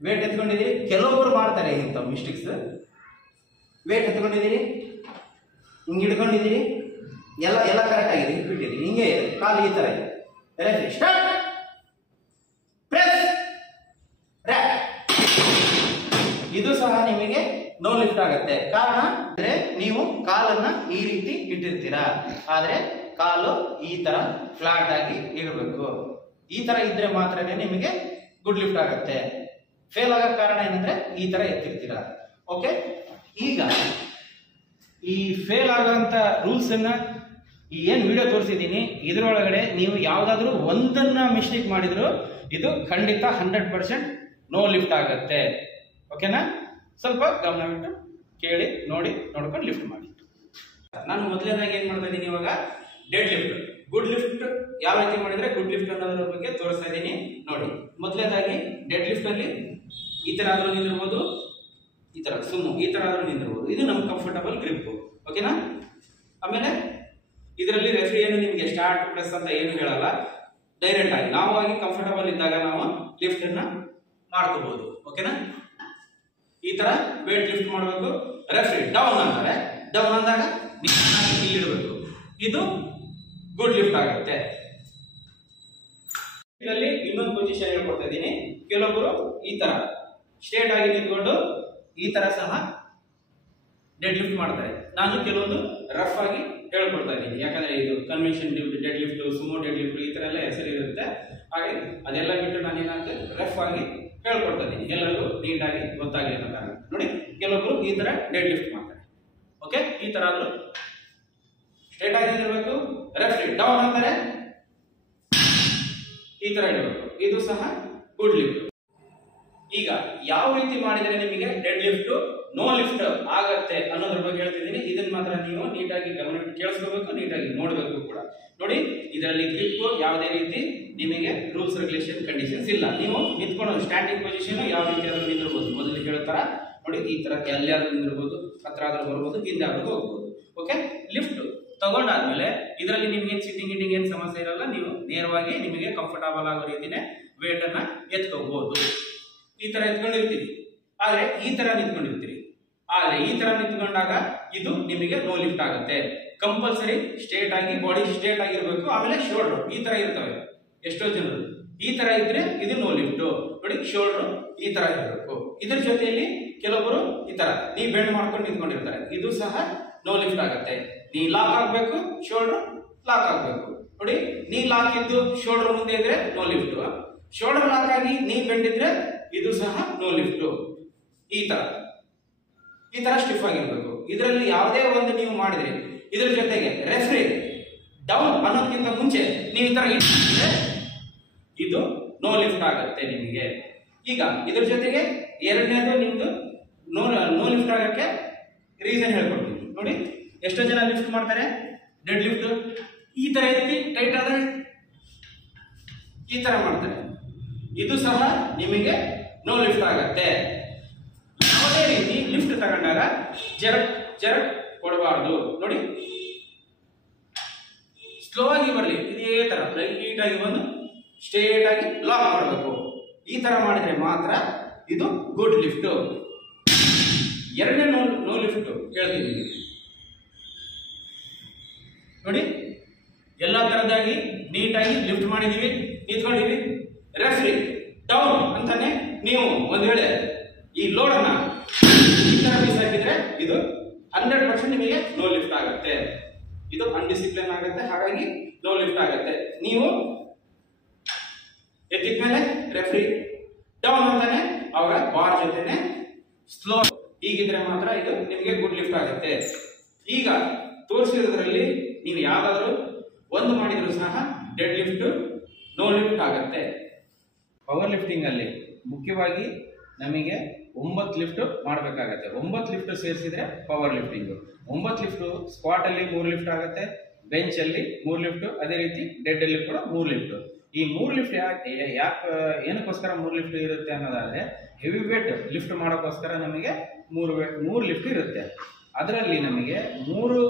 ವೇಟ್ ಎತ್ಕೊಂಡಿದ್ದೀರಿ. ಕೆಲವೊಬ್ರು ಮಾಡ್ತಾರೆ ಇಂಥ ಮಿಸ್ಟೇಕ್ಸ್. ವೇಟ್ ಎತ್ಕೊಂಡಿದ್ದೀರಿ, ಹಿಂಗೆ ಹಿಡ್ಕೊಂಡಿದ್ದೀರಿ, ಎಲ್ಲ ಕರೆಕ್ಟ್ ಆಗಿದೆ, ಹಿಟ್ಬಿಟ್ಟಿದ್ದೀರಿ, ಹಿಂಗೆ ಕಾಲು ಈ ತರ ಇದೆ. ರೆಫ್ರಿ ಸ್ಟಾರ್ಟ್ ಪ್ರೆಸ್ ರ್ಯಾಕ್, ಇದು ಸಹ ನಿಮಗೆ ನೋ ಲಿಫ್ಟ್ ಆಗುತ್ತೆ. ಕಾರಣ ಅಂದ್ರೆ ನೀವು ಕಾಲನ್ನ ಈ ರೀತಿ ಇಟ್ಟಿರ್ತೀರಾ, ಆದ್ರೆ ಕಾಲು ಈ ತರ ಫ್ಲಾಟ್ ಆಗಿ ಇರಬೇಕು. ಈ ತರ ಇದ್ರೆ ಮಾತ್ರನೇ ನಿಮಗೆ ಗುಡ್ ಲಿಫ್ಟ್ ಆಗುತ್ತೆ. ಫೇಲ್ ಆಗೋ ಕಾರಣ ಏನಂದ್ರೆ ಈ ತರ ಎತ್ತಿರ್ತೀರಾ. ಓಕೆ, ಈಗ ಈ ಫೇಲ್ ಆಗೋಂತ ರೂಲ್ಸ್ ಅನ್ನ ಈ ಏನ್ ವಿಡಿಯೋ ತೋರಿಸಿದೀನಿ ಇದರೊಳಗಡೆ ನೀವು ಯಾವ್ದಾದ್ರು ಒಂದನ್ನ ಮಿಸ್ಟೇಕ್ ಮಾಡಿದ್ರು ಇದು ಖಂಡಿತ 100% ನೋ ಲಿಫ್ಟ್ ಆಗುತ್ತೆ. ಓಕೆನಾ? ಸ್ವಲ್ಪ ಗಮನವಿಟ್ಟು ಕೇಳಿ ನೋಡಿ ನೋಡ್ಕೊಂಡು ಲಿಫ್ಟ್ ಮಾಡಿ. ನಾನು ಮೊದಲನೇದಾಗಿ ಏನ್ ಮಾಡ್ತಾ ಇದ್ದೀನಿ ಇವಾಗ ಡೆಡ್ ಲಿಫ್ಟ್. ಗುಡ್ ಲಿಫ್ಟ್ ಯಾವ ರೀತಿ ಮಾಡಿದ್ರೆ ಗುಡ್ ಲಿಫ್ಟ್ ಅನ್ನೋದ್ರ ಬಗ್ಗೆ ತೋರಿಸ್ತಾ ಇದ್ದೀನಿ ನೋಡಿ. ಮೊದಲನೇದಾಗಿ ಡೆಡ್ ಲಿಫ್ಟ್ ಅಲ್ಲಿ ಈ ತರ ಆದ್ರೂ ನಿಂದಿರ್ಬೋದು, ಈ ತರ ಸುಮ್ಮು ಈ ತರ ಆದ್ರೂ ನಿಂದಿರ್ಬೋದು. ಇದು ನಮ್ಗೆ ಕಂಫರ್ಟಬಲ್ ಗ್ರಿಪ್. ಓಕೆನಾ? ಆಮೇಲೆ ಇದರಲ್ಲಿ ರೆಫ್ರಿ ಏನು ನಿಮ್ಗೆ ಸ್ಟಾರ್ಟ್ ಪ್ರೆಸ್ ಅಂತ ಏನು ಹೇಳಲ್ಲ, ಡೈರೆಕ್ಟ್ ಆಗಿ ನಾವು ಆಗಿ ಕಂಫರ್ಟಬಲ್ ಇದ್ದಾಗ ನಾವು ಲಿಫ್ಟ್ ಅನ್ನ ಮಾಡ್ಕೋಬಹುದು. ಓಕೆನಾ? ಈ ತರ ವೇಟ್ ಲಿಫ್ಟ್ ಮಾಡಬೇಕು. ರೆಫ್ರಿ ಡೌನ್ ಅಂತಾರೆ, ಡೌನ್ ಅಂದಾಗ ಇಲ್ಲಿಡಬೇಕು. ಇದು ಗುಡ್ ಲಿಫ್ಟ್ ಆಗುತ್ತೆ. ಇದರಲ್ಲಿ ಇನ್ನೊಂದು ಪೊಸಿಷನ್ ಹೇಳ್ಕೊಡ್ತಾ ಇದ್ದೀನಿ. ಕೆಲವೊಬ್ಬರು ಈ ತರ ಸ್ಟ್ರೇಟ್ ಆಗಿ ನಿಂತ್ಕೊಂಡು ಈ ತರ ಸಹ ಡೆಡ್ ಲಿಫ್ಟ್ ಮಾಡ್ತಾರೆ. ನಾನು ಕೆಲವೊಂದು ರಫ್ ಆಗಿ ಹೇಳ್ಕೊಡ್ತಾ ಇದ್ದೀನಿ, ಯಾಕಂದ್ರೆ ಇದು convention dead lift, Sumo dead lift ಈ ತರ ಎಲ್ಲ ಹೆಸರು ಇರುತ್ತೆ. ಹಾಗೆ ಅದೆಲ್ಲ ಬಿಟ್ಟು ನಾನು ಏನಾಗುತ್ತೆ ರಫ್ ಆಗಿ ಹೇಳ್ಕೊಡ್ತಾ ಇದ್ದೀನಿ, ಎಲ್ಲರಿಗೂ ನೀಟಾಗಿ ಗೊತ್ತಾಗಲಿ ಅನ್ನೋ ಕಾರಣ. ನೋಡಿ, ಕೆಲವೊಬ್ರು ಈ ತರ ಡೆಡ್ ಲಿಫ್ಟ್ ಮಾಡ್ತಾರೆ. ಓಕೆ, ಈ ತರ ಆದ್ರೂ ಸ್ಟ್ರೇಟ್ ಆಗಿ ಇರಬೇಕು. ರೆಫ್ರಿ ಡೌನ್ ಅಂತಾರೆ, ಈ ತರ ಇಡಬೇಕು. ಇದು ಸಹ ಗುಡ್ ಲಿಫ್ಟ್. ಈಗ ಯಾವ ರೀತಿ ಮಾಡಿದ್ರೆ ನಿಮಗೆ ಡೆಡ್ ಲಿಫ್ಟ್ ನೋ ಲಿಫ್ಟ್ ಆಗತ್ತೆ ಅನ್ನೋದ್ರ ಬಗ್ಗೆ ಹೇಳ್ತಿದ್ದೀನಿ. ಇದನ್ನ ಮಾತ್ರ ನೀವು ನೀಟಾಗಿ ಗಮನ ಕೇಳಿಸ್ಕೋಬೇಕು, ನೀಟಾಗಿ ನೋಡಬೇಕು ಕೂಡ. ನೋಡಿ, ಇದರಲ್ಲಿ ಗ್ರಿಪ್ ಯಾವುದೇ ರೀತಿ ನಿಮಗೆ ರೂಲ್ಸ್ ರೆಗ್ಯುಲೇಷನ್ ಕಂಡೀಷನ್ಸ್ ಇಲ್ಲ. ನೀವು ನಿಂತ್ಕೊಂಡು ಸ್ಟ್ಯಾಂಡಿಂಗ್ ಪೊಸಿಷನ್ ಯಾವ ರೀತಿ ಆದ್ರೂ ನಿಂತಿರ್ಬೋದು. ಮೊದಲು ಹೇಳ್ತಾರ ನೋಡಿ, ಈ ತರ ಎಲ್ಲಾದ್ರೂ ನಿಂದಿರ್ಬೋದು, ಹತ್ರ ಆದ್ರೂ ಬರ್ಬೋದು, ಹಿಂದೆ ಆದ್ರೂ ಹೋಗ್ಬೋದು. ಓಕೆ, ಲಿಫ್ಟ್ ತಗೊಂಡಾದ್ಮೇಲೆ ಇದರಲ್ಲಿ ನಿಮ್ಗೆ ಸಿಟ್ಟಿಂಗ್ ಗಿಟ್ಟಿಂಗ್ ಏನ್ ಸಮಸ್ಯೆ ಇರಲ್ಲ. ನೀವು ನೇರವಾಗಿ ನಿಮಗೆ ಕಂಫರ್ಟಬಲ್ ಆಗೋ ರೀತಿನೇ ವೇಟ್ ಅನ್ನ ಎತ್ಕೋಬಹುದು. ಈ ತರ ಎತ್ಕೊಂಡಿರ್ತೀರಿ, ಆದ್ರೆ ಈ ತರ ನಿಂತ್ಕೊಂಡಿರ್ತೀರಿ. ಆದ್ರೆ ಈ ತರ ನಿಂತ್ಕೊಂಡಾಗ ಇದು ನಿಮಗೆ ನೋ ಲಿಫ್ಟ್ ಆಗುತ್ತೆ. ಕಂಪಲ್ಸರಿ ಸ್ಟ್ರೇಟ್ ಆಗಿ ಬಾಡಿ ಸ್ಟ್ರೇಟ್ ಆಗಿರ್ಬೇಕು. ಆಮೇಲೆ ಶೋಲ್ಡರ್ ಈ ತರ ಇರ್ತವೆ. ಎಷ್ಟೋ ಜನರು ಈ ತರ ಇದ್ರೆ ಇದು ನೋ ಲಿಫ್ಟ್. ನೋಡಿ, ಶೋಲ್ಡರ್ ಈ ತರ ಇರಬೇಕು. ಇದ್ರ ಜೊತೆಯಲ್ಲಿ ಕೆಲವೊಬ್ಬರು ಈ ತರ ನೀ ಬೆಂಡ್ ಮಾಡ್ಕೊಂಡು ನಿಂತ್ಕೊಂಡಿರ್ತಾರೆ. ಇದು ಸಹ ನೋ ಲಿಫ್ಟ್ ಆಗುತ್ತೆ. ನೀ ಲಾಕ್ ಆಗ್ಬೇಕು, ಶೋಲ್ಡರ್ ಲಾಕ್ ಆಗ್ಬೇಕು. ನೋಡಿ, ನೀ ಲಾಕ್ ಇದ್ದು ಶೋಲ್ಡರ್ ಮುಂದೆ ಇದ್ರೆ ನೋ ಲಿಫ್ಟ್. ಶೋಲ್ಡರ್ ಲಾಕ್ ಆಗಿ ನೀ ಬೆಂಡ್ ಇದ್ರೆ ಇದು ಸಹ ನೋ ಲಿಫ್ಟ್. ಈ ತರ ಸ್ಟಿಫ್ ಆಗಿರ್ಬೇಕು. ಇದರಲ್ಲಿ ಯಾವುದೇ ಒಂದು ನೀವು ಮಾಡಿದ್ರಿ, ಇದ್ರ ಜೊತೆಗೆ ರೆಫ್ರಿ ಡೌನ್ ಅನ್ನೋದಕ್ಕಿಂತ ಮುಂಚೆ ನೀವು ಈ ತರ ಇಟ್ಟಿದ್ರೆ ಇದು ನೋ ಲಿಫ್ಟ್ ಆಗುತ್ತೆ ನಿಮಗೆ. ಈಗ ಇದ್ರ ಜೊತೆಗೆ ಎರಡನೇದು ನಿಮ್ದು ನೋ ಲಿಫ್ಟ್ ಆಗಕ್ಕೆ ರೀಸನ್ ಹೇಳ್ಕೊಡ್ತೀನಿ. ನೋಡಿ, ಎಷ್ಟೋ ಜನ ಲಿಫ್ಟ್ ಮಾಡ್ತಾರೆ ಡೆಡ್ ಲಿಫ್ಟ್ ಈ ತರ ಎತ್ತಿ ಟೈಟ್ ಆದ್ರೆ ಈ ತರ ಮಾಡ್ತಾರೆ. ಇದು ಸಹ ನಿಮಗೆ ನೋ ಲಿಫ್ಟ್ ಆಗತ್ತೆ. ಯಾವುದೇ ರೀತಿ ಲಿಫ್ಟ್ ತಗೊಂಡಾಗ ಜರಕ್ ಕೊಡಬಾರ್ದು. ನೋಡಿ, ಸ್ಲೋ ಆಗಿ ಬರಲಿ. ಇದೇ ತರ ಲೈಟ್ ಆಗಿ ಬಂದು ಸ್ಟ್ರೇಟ್ ಆಗಿ ಲಾಕ್ ಮಾಡಬೇಕು. ಈ ತರ ಮಾಡಿದ್ರೆ ಮಾತ್ರ ಇದು ಗುಡ್ ಲಿಫ್ಟ್. ಎರಡನೇ ನೋ ಲಿಫ್ಟ್ ಹೇಳ್ತೀನಿ ನೋಡಿ. ಎಲ್ಲಾ ತರದಾಗಿ ನೀಟಾಗಿ ಲಿಫ್ಟ್ ಮಾಡಿದೀವಿ, ನಿಂತ್ಕೊಂಡಿವಿ. ರೆಫ್ರಿ ಡೌನ್ ಅಂತಾನೆ ನೀವು ಒಂದ್ ವೇಳೆ ಈ ಲೋಡ್ ಅನ್ನ ಈ ತರ ಬಿಸಾಕಿದ್ರೆ ಇದು 100% ನಿಮಗೆ ನೋ ಲಿಫ್ಟ್ ಆಗುತ್ತೆ. ಇದು ಅನ್ಡಿಸಿಪ್ಲಿನ್ ಆಗುತ್ತೆ, ಹಾಗಾಗಿ ನೋ ಲಿಫ್ಟ್ ಆಗುತ್ತೆ. ನೀವು ಎತ್ತಿದ್ಮೇಲೆ ರೆಫ್ರಿ ಡೌನ್ ಅಂತಾನೆ ಅವಾಗ ಬಾರ್ ಜೊತೆನೆ ಸ್ಲೋ ಹೀಗಿದ್ರೆ ಮಾತ್ರ ಇದು ನಿಮಗೆ ಗುಡ್ ಲಿಫ್ಟ್ ಆಗುತ್ತೆ. ಈಗ ತೋರಿಸಿರೋದ್ರಲ್ಲಿ ನೀವು ಯಾವ್ದಾದ್ರು ಒಂದು ಮಾಡಿದ್ರು ಸಹ ಡೆಡ್ ಲಿಫ್ಟ್ ನೋ ಲಿಫ್ಟ್ ಆಗುತ್ತೆ. ಪವರ್ ಲಿಫ್ಟಿಂಗ್ ಅಲ್ಲಿ ಮುಖ್ಯವಾಗಿ ನಮಗೆ 9 ಲಿಫ್ಟ್ ಮಾಡಬೇಕಾಗತ್ತೆ. 9 ಲಿಫ್ಟ್ ಸೇರಿಸಿದ್ರೆ ಪವರ್ ಲಿಫ್ಟಿಂಗ್. 9 ಲಿಫ್ಟ್ ಸ್ಕ್ವಾಟ್ ಅಲ್ಲಿ 3 ಲಿಫ್ಟ್ ಆಗುತ್ತೆ, ಬೆಂಚ್ ಅಲ್ಲಿ 3 ಲಿಫ್ಟ್, ಅದೇ ರೀತಿ ಡೆಡ್ ಅಲ್ಲಿ ಕೂಡ 3 ಲಿಫ್ಟ್. ಈ 3 ಲಿಫ್ಟ್ ಯಾಕೆ ಏನಕ್ಕೋಸ್ಕರ 3 ಲಿಫ್ಟ್ ಇರುತ್ತೆ ಅನ್ನೋದಾದ್ರೆ ಹೆವಿ ವೇಟ್ ಲಿಫ್ಟ್ ಮಾಡೋಕ್ಕೋಸ್ಕರ ನಮಗೆ 3 ಲಿಫ್ಟ್ ಇರುತ್ತೆ. ಅದರಲ್ಲಿ ನಮಗೆ 3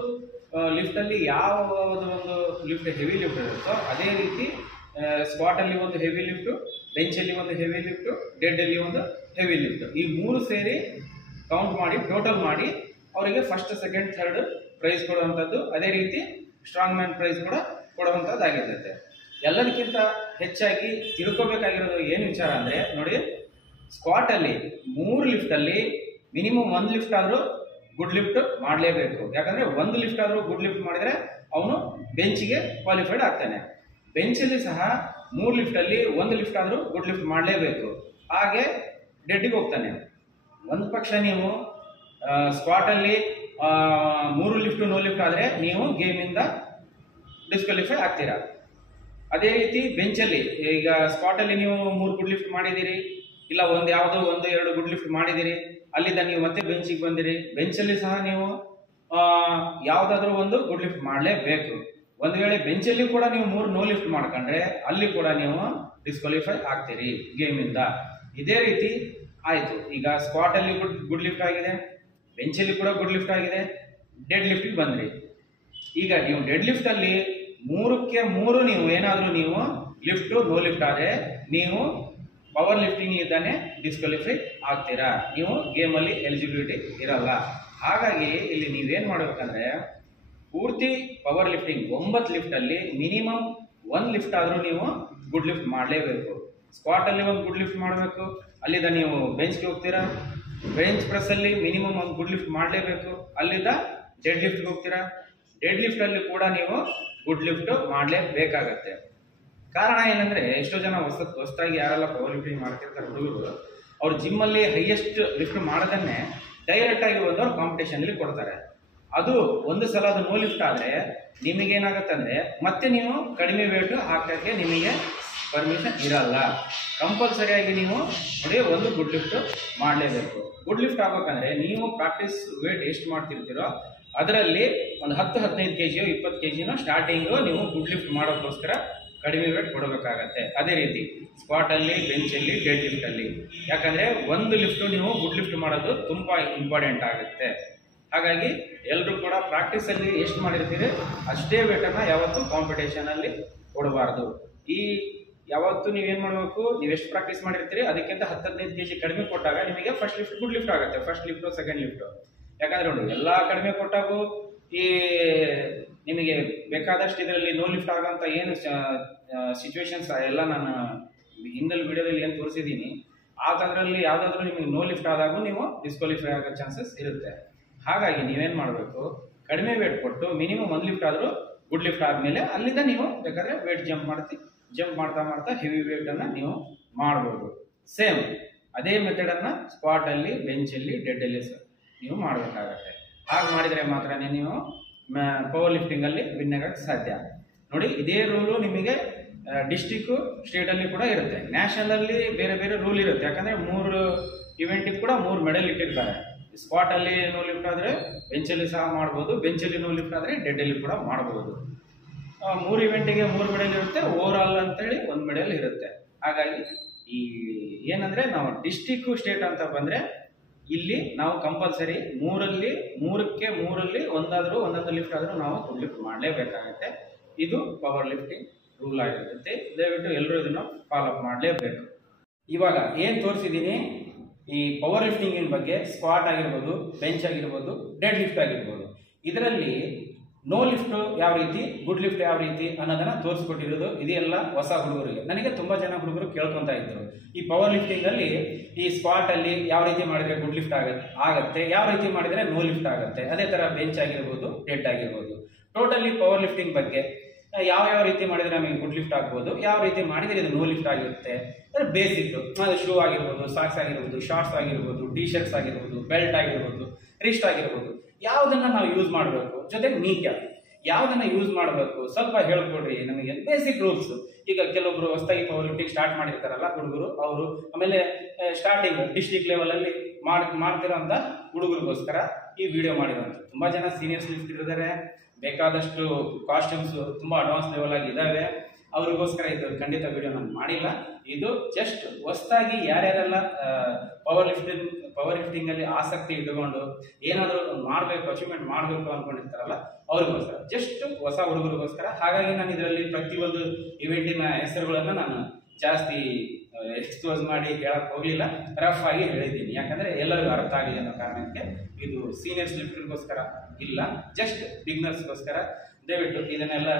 ಲಿಫ್ಟ್ ಅಲ್ಲಿ ಯಾವ ಒಂದು ಲಿಫ್ಟ್ ಹೆವಿ ಲಿಫ್ಟ್ ಇರುತ್ತೋ ಅದೇ ರೀತಿ ಸ್ಕ್ವಾಟ್ ಅಲ್ಲಿ ಒಂದು ಹೆವಿ ಲಿಫ್ಟ್, ಬೆಂಚ್ ಅಲ್ಲಿ ಒಂದು ಹೆವಿ ಲಿಫ್ಟ್, ಡೆಡ್ ಅಲ್ಲಿ ಒಂದು ಹೆವಿ ಲಿಫ್ಟ್. ಈ 3 ಸೇರಿ ಕೌಂಟ್ ಮಾಡಿ ಟೋಟಲ್ ಮಾಡಿ ಅವರಿಗೆ ಫಸ್ಟ್ ಸೆಕೆಂಡ್ ಥರ್ಡ್ ಪ್ರೈಸ್ ಕೊಡುವಂಥದ್ದು, ಅದೇ ರೀತಿ ಸ್ಟ್ರಾಂಗ್ ಮ್ಯಾನ್ ಪ್ರೈಸ್ ಕೂಡ ಕೊಡುವಂಥದ್ದಾಗಿರ್ತೈತೆ. ಎಲ್ಲದಕ್ಕಿಂತ ಹೆಚ್ಚಾಗಿ ತಿಳ್ಕೊಬೇಕಾಗಿರೋದು ಏನು ವಿಚಾರ ಅಂದರೆ ನೋಡಿ, ಸ್ಕ್ವಾಟ್ ಅಲ್ಲಿ 3 ಲಿಫ್ಟ್ ಅಲ್ಲಿ ಮಿನಿಮಮ್ 1 ಲಿಫ್ಟ್ ಆದರೂ ಗುಡ್ ಲಿಫ್ಟ್ ಮಾಡಲೇಬೇಕು. ಯಾಕಂದ್ರೆ 1 ಲಿಫ್ಟ್ ಆದರೂ ಗುಡ್ ಲಿಫ್ಟ್ ಮಾಡಿದ್ರೆ ಅವನು ಬೆಂಚ್ಗೆ ಕ್ವಾಲಿಫೈಡ್ ಆಗ್ತಾನೆ. ಬೆಂಚಲ್ಲಿ ಸಹ 3 ಲಿಫ್ಟಲ್ಲಿ 1 ಲಿಫ್ಟ್ ಆದರೂ ಗುಡ್ ಲಿಫ್ಟ್ ಮಾಡಲೇಬೇಕು. ಹಾಗೆ ಡೆಡ್ಗೆ ಹೋಗ್ತಾನೆ. ಒಂದು ಪಕ್ಷ ನೀವು ಸ್ಕ್ವಾಟಲ್ಲಿ 3 ಲಿಫ್ಟ್ ನೋ ಲಿಫ್ಟ್ ಆದರೆ ನೀವು ಗೇಮಿಂದ ಡಿಸ್ಕ್ವಾಲಿಫೈ ಆಗ್ತೀರಾ. ಅದೇ ರೀತಿ ಬೆಂಚಲ್ಲಿ ಈಗ ಸ್ಕ್ವಾಟಲ್ಲಿ ನೀವು 3 ಗುಡ್ ಲಿಫ್ಟ್ ಮಾಡಿದ್ದೀರಿ, ಇಲ್ಲ ಯಾವುದೋ 1-2 ಗುಡ್ ಲಿಫ್ಟ್ ಮಾಡಿದ್ದೀರಿ, ಅಲ್ಲಿಂದ ನೀವು ಮತ್ತೆ ಬೆಂಚಿಗೆ ಬಂದಿರಿ. ಬೆಂಚಲ್ಲಿ ಸಹ ನೀವು ಯಾವುದಾದ್ರೂ ಒಂದು ಗುಡ್ ಲಿಫ್ಟ್ ಮಾಡಲೇಬೇಕು. ಒಂದು ವೇಳೆ ಬೆಂಚಲ್ಲಿ ಕೂಡ ನೀವು 3 ನೋ ಲಿಫ್ಟ್ ಮಾಡ್ಕೊಂಡ್ರೆ ಅಲ್ಲಿ ಕೂಡ ನೀವು ಡಿಸ್ಕ್ವಾಲಿಫೈ ಆಗ್ತೀರಿ ಗೇಮಿಂದ. ಇದೇ ರೀತಿ ಆಯಿತು. ಈಗ ಸ್ಕ್ವಾಟಲ್ಲಿ ಗುಡ್ ಲಿಫ್ಟ್ ಆಗಿದೆ, ಬೆಂಚಲ್ಲಿ ಕೂಡ ಗುಡ್ ಲಿಫ್ಟ್ ಆಗಿದೆ, ಡೆಡ್ ಲಿಫ್ಟಿಗೆ ಬಂದ್ರಿ. ಈಗ ನೀವು ಡೆಡ್ ಲಿಫ್ಟಲ್ಲಿ 3ಕ್ಕೆ 3 ನೀವು ಏನಾದರೂ ನೀವು ಲಿಫ್ಟ್ ನೋ ಲಿಫ್ಟ್ ಆದರೆ ನೀವು ಪವರ್ ಲಿಫ್ಟಿಂಗ್ ಇದ್ದಾನೆ ಡಿಸ್ಕ್ವಾಲಿಫೈ ಆಗ್ತೀರಾ, ನೀವು ಗೇಮಲ್ಲಿ ಎಲಿಜಿಬಿಲಿಟಿ ಇರಲ್ಲ. ಹಾಗಾಗಿ ಇಲ್ಲಿ ನೀವೇನು ಮಾಡಬೇಕಂದ್ರೆ ಪೂರ್ತಿ ಪವರ್ ಲಿಫ್ಟಿಂಗ್ 9 ಲಿಫ್ಟಲ್ಲಿ ಮಿನಿಮಮ್ 1 ಲಿಫ್ಟ್ ಆದರೂ ನೀವು ಗುಡ್ ಲಿಫ್ಟ್ ಮಾಡಲೇಬೇಕು. ಸ್ಕ್ವಾಟಲ್ಲಿ 1 ಗುಡ್ ಲಿಫ್ಟ್ ಮಾಡಬೇಕು, ಅಲ್ಲಿಂದ ನೀವು ಬೆಂಚ್ಗೆ ಹೋಗ್ತೀರಾ. ಬೆಂಚ್ ಪ್ರೆಸ್ಸಲ್ಲಿ ಮಿನಿಮಮ್ 1 ಗುಡ್ ಲಿಫ್ಟ್ ಮಾಡಲೇಬೇಕು, ಅಲ್ಲಿಂದ ಡೆಡ್ ಲಿಫ್ಟ್ಗೆ ಹೋಗ್ತೀರಾ. ಡೆಡ್ ಲಿಫ್ಟಲ್ಲಿ ಕೂಡ ನೀವು ಗುಡ್ ಲಿಫ್ಟ್ ಮಾಡಲೇಬೇಕಾಗತ್ತೆ. ಕಾರಣ ಏನಂದರೆ ಎಷ್ಟೋ ಜನ ಹೊಸದಾಗಿ ಯಾರೆಲ್ಲ ಪವರ್ ಲಿಫ್ಟಿಂಗ್ ಮಾಡ್ತಿರ್ತಾರೆ ಹುಡುಗರು, ಅವ್ರು ಜಿಮ್ಮಲ್ಲಿ ಹೈಯೆಸ್ಟ್ ಲಿಫ್ಟ್ ಮಾಡೋದನ್ನೇ ಡೈರೆಕ್ಟಾಗಿ ಬಂದವ್ರು ಕಾಂಪಿಟೇಷನಲ್ಲಿ ಕೊಡ್ತಾರೆ. ಅದು ಒಂದು ಸಲ ಅದು ನೋ ಲಿಫ್ಟ್ ಆದರೆ ನಿಮಗೇನಾಗುತ್ತೆ ಅಂದರೆ ಮತ್ತೆ ನೀವು ಕಡಿಮೆ ವೇಟ್ ಹಾಕೋಕ್ಕೆ ನಿಮಗೆ ಪರ್ಮಿಷನ್ ಇರಲ್ಲ. ಕಂಪಲ್ಸರಿಯಾಗಿ ನೀವು ನೋಡಿ 1 ಗುಡ್ ಲಿಫ್ಟ್ ಮಾಡಲೇಬೇಕು. ಗುಡ್ ಲಿಫ್ಟ್ ಆಗ್ಬೇಕಂದ್ರೆ ನೀವು ಪ್ರಾಕ್ಟೀಸ್ ವೇಟ್ ಎಷ್ಟು ಮಾಡ್ತಿರ್ತೀರೋ ಅದರಲ್ಲಿ ಒಂದು 10-15 kg 20 kg ಸ್ಟಾರ್ಟಿಂಗು ನೀವು ಗುಡ್ ಲಿಫ್ಟ್ ಮಾಡೋಕ್ಕೋಸ್ಕರ ಕಡಿಮೆ ವೇಟ್ ಕೊಡಬೇಕಾಗತ್ತೆ. ಅದೇ ರೀತಿ ಸ್ಕ್ವಾಟಲ್ಲಿ, ಬೆಂಚಲ್ಲಿ, ಡೆಡ್ ಲಿಫ್ಟಲ್ಲಿ. ಯಾಕಂದರೆ 1 ಲಿಫ್ಟು ನೀವು ಗುಡ್ ಲಿಫ್ಟ್ ಮಾಡೋದು ತುಂಬ ಇಂಪಾರ್ಟೆಂಟ್ ಆಗುತ್ತೆ. ಹಾಗಾಗಿ ಎಲ್ಲರೂ ಕೂಡ ಪ್ರಾಕ್ಟೀಸಲ್ಲಿ ಎಷ್ಟು ಮಾಡಿರ್ತೀರಿ ಅಷ್ಟೇ ವೇಟನ್ನು ಯಾವತ್ತೂ ಕಾಂಪಿಟೇಷನಲ್ಲಿ ಕೊಡಬಾರ್ದು. ಯಾವತ್ತು ನೀವೇನು ಮಾಡಬೇಕು, ನೀವು ಎಷ್ಟು ಪ್ರಾಕ್ಟೀಸ್ ಮಾಡಿರ್ತೀರಿ ಅದಕ್ಕಿಂತ 10-15 kg ಕಡಿಮೆ ಕೊಟ್ಟಾಗ ನಿಮಗೆ ಫಸ್ಟ್ ಲಿಫ್ಟ್ ಗುಡ್ ಲಿಫ್ಟ್ ಆಗುತ್ತೆ, ಫಸ್ಟ್ ಲಿಫ್ಟು ಸೆಕೆಂಡ್ ಲಿಫ್ಟು. ಯಾಕಂದರೆ ನೋಡಿ ಎಲ್ಲ ಕಡಿಮೆ ಕೊಟ್ಟಾಗೂ ನಿಮಗೆ ಬೇಕಾದಷ್ಟು ಇದರಲ್ಲಿ ನೋ ಲಿಫ್ಟ್ ಆಗೋಂಥ ಏನು ಸಿಚುವೇಶನ್ಸ್ ಎಲ್ಲ ನಾನು ಹಿಂದಲ್ಲಿ ವಿಡಿಯೋದಲ್ಲಿ ಏನು ತೋರಿಸಿದ್ದೀನಿ ಅದರಲ್ಲಿ ಯಾವುದಾದ್ರೂ ನಿಮಗೆ ನೋ ಲಿಫ್ಟ್ ಆದಾಗೂ ನೀವು ಡಿಸ್ಕ್ವಾಲಿಫೈ ಆಗೋ ಚಾನ್ಸಸ್ ಇರುತ್ತೆ. ಹಾಗಾಗಿ ನೀವೇನು ಮಾಡಬೇಕು, ಕಡಿಮೆ ವೇಟ್ ಕೊಟ್ಟು ಮಿನಿಮಮ್ 1 ಲಿಫ್ಟ್ ಆದರೂ ಗುಡ್ ಲಿಫ್ಟ್ ಆದಮೇಲೆ ಅಲ್ಲಿಂದ ನೀವು ಬೇಕಾದರೆ ವೇಟ್ ಜಂಪ್ ಮಾಡ್ತಾ ಹೆವಿ ವೇಟನ್ನು ನೀವು ಮಾಡ್ಬೋದು. ಸೇಮ್ ಅದೇ ಮೆಥಡನ್ನು ಸ್ಕ್ವಾಟಲ್ಲಿ, ಬೆಂಚಲ್ಲಿ, ಡೆಡ್ಡಲ್ಲಿ ನೀವು ಮಾಡಬೇಕಾಗತ್ತೆ. ಹಾಗೆ ಮಾಡಿದರೆ ಮಾತ್ರ ನೀವು ಪವರ್ ಲಿಫ್ಟಿಂಗಲ್ಲಿ ವಿನ್ ಆಗೋಕ್ಕೆ ಸಾಧ್ಯ. ನೋಡಿ ಇದೇ ರೂಲು ನಿಮಗೆ ಡಿಸ್ಟಿಕ್ಕು ಸ್ಟೇಟಲ್ಲಿ ಕೂಡ ಇರುತ್ತೆ, ನ್ಯಾಷನಲಲ್ಲಿ ಬೇರೆ ಬೇರೆ ರೂಲ್ ಇರುತ್ತೆ. ಯಾಕಂದರೆ 3 ಇವೆಂಟಿಗೆ ಕೂಡ 3 ಮೆಡಲ್ ಇಟ್ಟಿರ್ತಾರೆ. ಸ್ಕ್ವಾಟಲ್ಲಿ ನೋ ಲಿಫ್ಟ್ ಆದರೆ ಬೆಂಚಲ್ಲಿ ಸಹ ಮಾಡ್ಬೋದು, ಬೆಂಚಲ್ಲಿ ನೋ ಲಿಫ್ಟ್ ಆದರೆ ಡೆಡ್ಡಲ್ಲಿ ಕೂಡ ಮಾಡ್ಬೋದು. 3 ಇವೆಂಟಿಗೆ 3 ಮೆಡಲ್ ಇರುತ್ತೆ, ಓವರ್ ಆಲ್ ಅಂತೇಳಿ 1 ಮೆಡಲ್ ಇರುತ್ತೆ. ಹಾಗಾಗಿ ಈ ಏನಂದರೆ ನಾವು ಡಿಸ್ಟಿಕ್ಕು ಸ್ಟೇಟ್ ಅಂತ ಬಂದರೆ ಇಲ್ಲಿ ನಾವು ಕಂಪಲ್ಸರಿ 3ಕ್ಕೆ 3ರಲ್ಲಿ ಒಂದೊಂದು ಲಿಫ್ಟ್ ಆದರೂ ನಾವು ಗುಡ್ ಲಿಫ್ಟ್ ಮಾಡಲೇಬೇಕಾಗುತ್ತೆ. ಇದು ಪವರ್ ಲಿಫ್ಟಿಂಗ್ ರೂಲ್ ಆಗಿರುತ್ತೆ. ದಯವಿಟ್ಟು ಎಲ್ಲರೂ ಇದನ್ನು ಫಾಲೋ ಅಪ್ ಮಾಡಲೇಬೇಕು. ಇವಾಗ ಏನು ತೋರಿಸಿದ್ದೀನಿ ಈ ಪವರ್ ಲಿಫ್ಟಿಂಗಿನ ಬಗ್ಗೆ, ಸ್ಕ್ವಾಟ್ ಆಗಿರ್ಬೋದು, ಬೆಂಚ್ ಆಗಿರ್ಬೋದು, ಡೆಡ್ ಲಿಫ್ಟ್ ಆಗಿರ್ಬೋದು, ಇದರಲ್ಲಿ ನೋ ಲಿಫ್ಟು ಯಾವ ರೀತಿ, ಗುಡ್ ಲಿಫ್ಟ್ ಯಾವ ರೀತಿ ಅನ್ನೋದನ್ನು ತೋರಿಸ್ಕೊಟ್ಟಿರೋದು ಇದೆಲ್ಲ ಹೊಸ ಹುಡುಗರಿಗೆ. ನನಗೆ ತುಂಬ ಜನ ಹುಡುಗರು ಕೇಳ್ಕೊತಾ ಇದ್ರು ಈ ಪವರ್ ಲಿಫ್ಟಿಂಗಲ್ಲಿ ಈ ಸ್ಕ್ವಾಟಲ್ಲಿ ಯಾವ ರೀತಿ ಮಾಡಿದರೆ ಗುಡ್ ಲಿಫ್ಟ್ ಆಗುತ್ತೆ, ಯಾವ ರೀತಿ ಮಾಡಿದರೆ ನೋ ಲಿಫ್ಟ್ ಆಗುತ್ತೆ, ಅದೇ ಥರ ಬೆಂಚ್ ಆಗಿರ್ಬೋದು, ಡೆಡ್ ಆಗಿರ್ಬೋದು. ಟೋಟಲಿ ಪವರ್ ಲಿಫ್ಟಿಂಗ್ ಬಗ್ಗೆ ಯಾವ ರೀತಿ ಮಾಡಿದರೆ ನಮಗೆ ಗುಡ್ ಲಿಫ್ಟ್ ಆಗ್ಬೋದು, ಯಾವ ರೀತಿ ಮಾಡಿದರೆ ಇದು ನೋ ಲಿಫ್ಟ್ ಆಗುತ್ತೆ, ಅಂದರೆ ಬೇಸಿಕ್ ಅದು ಶೂ ಆಗಿರ್ಬೋದು, ಸಾಕ್ಸ್ ಆಗಿರ್ಬೋದು, ಶಾರ್ಟ್ಸ್ ಆಗಿರ್ಬೋದು, ಟಿ ಶರ್ಟ್ಸ್ ಆಗಿರ್ಬೋದು, ಬೆಲ್ಟ್ ಆಗಿರ್ಬೋದು, ರಿಸ್ಟ್ ಆಗಿರ್ಬೋದು, ಯಾವುದನ್ನು ನಾವು ಯೂಸ್ ಮಾಡಬೇಕು, ಜೊತೆಗೆ ನೀ ಕ್ಯಾಪ್ ಯಾವುದನ್ನು ಯೂಸ್ ಮಾಡಬೇಕು ಸ್ವಲ್ಪ ಹೇಳ್ಕೊಡ್ರಿ ನಮಗೆ. Basic rules. ಈಗ ಕೆಲವೊಬ್ರು ಹೊಸದಾಗಿ ಪವರ್ ಲಿಫ್ಟಿಂಗ್ ಸ್ಟಾರ್ಟ್ ಮಾಡಿರ್ತಾರಲ್ಲ ಹುಡುಗರು, ಅವರು ಆಮೇಲೆ ಸ್ಟಾರ್ಟಿಂಗ್ ಡಿಸ್ಟ್ರಿಕ್ಟ್ ಲೆವೆಲಲ್ಲಿ ಮಾಡ್ತಿರೋಂಥ ಹುಡುಗರಿಗೋಸ್ಕರ ಈ ವಿಡಿಯೋ ಮಾಡಿರೋಂಥ. ತುಂಬ ಜನ ಸೀನಿಯರ್ಸ್ ಲಿಫ್ಟ್ ಇರ್ತಾರೆ, ಬೇಕಾದಷ್ಟು ಕಾಸ್ಟ್ಯೂಮ್ಸ್ ತುಂಬ ಅಡ್ವಾನ್ಸ್ ಲೆವೆಲ್ ಆಗಿ ಇದ್ದಾವೆ, ಅವ್ರಿಗೋಸ್ಕರ ಇದು ಖಂಡಿತ ವಿಡಿಯೋ ನಾನು ಮಾಡಿಲ್ಲ. ಇದು ಜಸ್ಟ್ ಹೊಸದಾಗಿ ಯಾರ್ಯಾರೆಲ್ಲ ಪವರ್ ಲಿಫ್ಟಿಂಗಲ್ಲಿ ಆಸಕ್ತಿ ಇಟ್ಕೊಂಡು ಏನಾದರೂ ಮಾಡಬೇಕು, ಅಚೀವ್ಮೆಂಟ್ ಮಾಡಬೇಕು ಅಂದ್ಕೊಂಡಿರ್ತಾರಲ್ಲ ಅವ್ರಿಗೋಸ್ಕರ, ಜಸ್ಟ್ ಹೊಸ ಹುಡುಗರಿಗೋಸ್ಕರ. ಹಾಗಾಗಿ ನಾನು ಇದರಲ್ಲಿ ಪ್ರತಿಯೊಂದು ಇವೆಂಟಿನ ಹೆಸರುಗಳನ್ನು ನಾನು ಜಾಸ್ತಿ ಎಕ್ಸ್ಪೋಸ್ ಮಾಡಿ ಹೇಳಕ್ಕೆ ಹೋಗಲಿಲ್ಲ, ರಫ್ ಆಗಿ ಹೇಳಿದ್ದೀನಿ. ಯಾಕಂದರೆ ಎಲ್ಲರಿಗೂ ಅರ್ಥ ಆಗಲಿ ಅನ್ನೋ ಕಾರಣಕ್ಕೆ. ಇದು ಸೀನಿಯರ್ಸ್ ಲಿಫ್ಟರ್ಗೋಸ್ಕರ ಇಲ್ಲ, ಜಸ್ಟ್ ಬಿಗ್ನರ್ಸ್ಗೋಸ್ಕರ. ದಯವಿಟ್ಟು ಇದನ್ನೆಲ್ಲ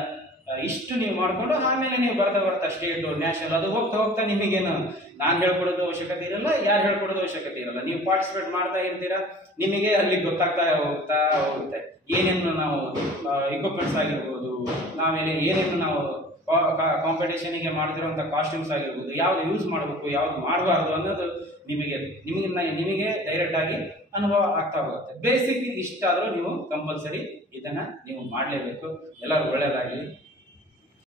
ಇಷ್ಟು ನೀವು ಮಾಡಿಕೊಂಡು ಆಮೇಲೆ ನೀವು ಬರ್ತಾ ಸ್ಟೇಟ್ ನ್ಯಾಷನಲ್ ಅದು ಹೋಗ್ತಾ ನಿಮಗೇನು ನಾನು ಹೇಳ್ಕೊಡೋದು ಅವಶ್ಯಕತೆ ಇರಲ್ಲ, ಯಾರು ಹೇಳ್ಕೊಡೋದು ಅವಶ್ಯಕತೆ ಇರಲ್ಲ. ನೀವು ಪಾರ್ಟಿಸಿಪೇಟ್ ಮಾಡ್ತಾ ಇರ್ತೀರಾ, ನಿಮಗೆ ಅಲ್ಲಿ ಗೊತ್ತಾಗ್ತಾ ಹೋಗುತ್ತೆ ಏನೇನು ನಾವು ಇಕ್ವಿಪ್ಮೆಂಟ್ಸ್ ಆಗಿರ್ಬೋದು, ಆಮೇಲೆ ಏನೇನು ನಾವು ಕಾಂಪಿಟೇಷನ್ಗೆ ಮಾಡ್ತಿರೋಂಥ ಕಾಸ್ಟ್ಯೂಮ್ಸ್ ಆಗಿರ್ಬೋದು, ಯಾವ್ದು ಯೂಸ್ ಮಾಡಬೇಕು ಯಾವ್ದು ಮಾಡಬಾರ್ದು ಅನ್ನೋದು ನಿಮಗೆ ಡೈರೆಕ್ಟ್ ಆಗಿ ಅನುಭವ ಆಗ್ತಾ ಹೋಗುತ್ತೆ. ಬೇಸಿಕ್ ಇಷ್ಟ ಆದರೂ ನೀವು ಕಂಪಲ್ಸರಿ ಇದನ್ನ ನೀವು ಮಾಡಲೇಬೇಕು. ಎಲ್ಲರೂ ಒಳ್ಳೆಯದಾಗಲಿ.